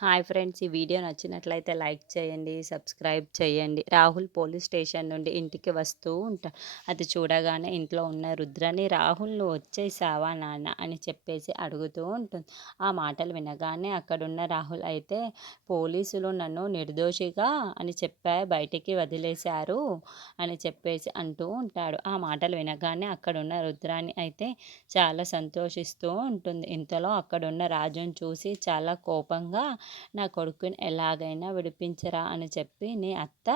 Hi friends, ఈ video నచ్చినట్లయితే like చేయండి, సబ్స్క్రైబ్ చేయండి. రాహుల్ పోలీస్ స్టేషన్ నుండి ఇంటికి వస్తూ ఉంటాడు. అది చూడగానే ఇంట్లో ఉన్న రుద్రని, రాహుల్ నువ్వు వచ్చేసావా నాన్న అని చెప్పేసి అడుగుతూ ఉంటుంది. ఆ మాటలు వినగానే అక్కడున్న రాహుల్ అయితే, పోలీసులు నన్ను నిర్దోషిగా అని బయటికి వదిలేశారు అని చెప్పేసి అంటూ ఉంటాడు. ఆ మాటలు వినగానే అక్కడున్న రుద్రాని అయితే చాలా సంతోషిస్తూ ఉంటుంది. ఇంతలో అక్కడున్న రాజుని చూసి చాలా కోపంగా, నా కొడుకుని ఎలాగైనా విడిపించరా అని చెప్పి నీ అత్త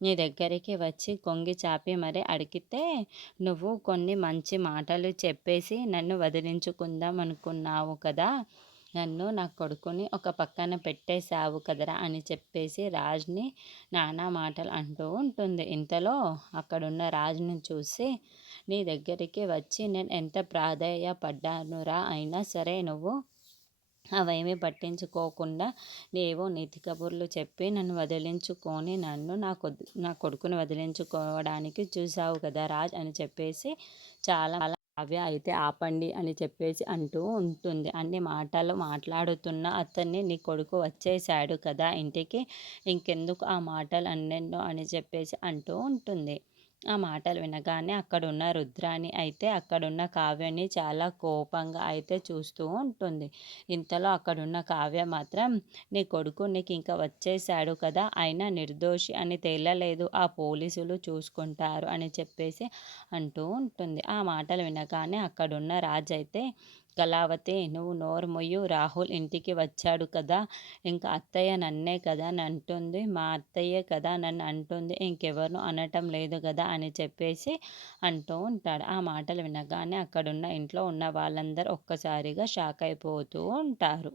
నీ దగ్గరికి వచ్చి కొంగి చాపి మరి అడిగితే, నువ్వు కొన్ని మంచి మాటలు చెప్పేసి నన్ను వదిలించుకుందాం అనుకున్నావు కదా, నన్ను నా కొడుకుని ఒక పక్కన పెట్టేశావు కదరా అని చెప్పేసి రాజ్ని నానా మాటలు అంటూ ఉంటుంది. ఇంతలో అక్కడున్న రాజుని చూసి, నీ దగ్గరికి వచ్చి నేను ఎంత ప్రాధేయపడ్డానురా, అయినా సరే నువ్వు అవేమీ పట్టించుకోకుండా నీవు నీతి కబుర్లు చెప్పి నన్ను వదిలించుకొని నా కొడుకుని వదిలించుకోవడానికి చూసావు కదా రాజ్ అని చెప్పేసి చాలా కావ్య అయితే ఆపండి అని చెప్పేసి అంటూ ఉంటుంది. అన్ని మాటలు మాట్లాడుతున్న అతన్ని, నీ కొడుకు వచ్చేసాడు కదా ఇంటికి, ఇంకెందుకు ఆ మాటలు అన్నెన్నో అని చెప్పేసి అంటూ ఉంటుంది. ఆ మాటలు వినగానే అక్కడున్న రుద్రాని అయితే అక్కడున్న కావ్యని చాలా కోపంగా అయితే చూస్తూ ఉంటుంది. ఇంతలో అక్కడున్న కావ్య మాత్రం, నీ కొడుకు నీకు ఇంకా వచ్చేసాడు కదా, అయినా నిర్దోషి అని తేలలేదు, ఆ పోలీసులు చూసుకుంటారు అని చెప్పేసి అంటూ ఉంటుంది. ఆ మాటలు వినగానే అక్కడున్న రాజు అయితే, కళావతి నువ్వు నోరు మొయ్యు, రాహుల్ ఇంటికి వచ్చాడు కదా, ఇంకా అత్తయ్య నన్నే కదా అంటుంది, మా అత్తయ్యే కదా నన్ను అంటుంది, ఇంకెవరిను అనటం లేదు కదా అని చెప్పేసి అంటూ ఉంటాడు. ఆ మాటలు వినగానే అక్కడున్న ఇంట్లో ఉన్న వాళ్ళందరూ ఒక్కసారిగా షాక్ అయిపోతూ ఉంటారు.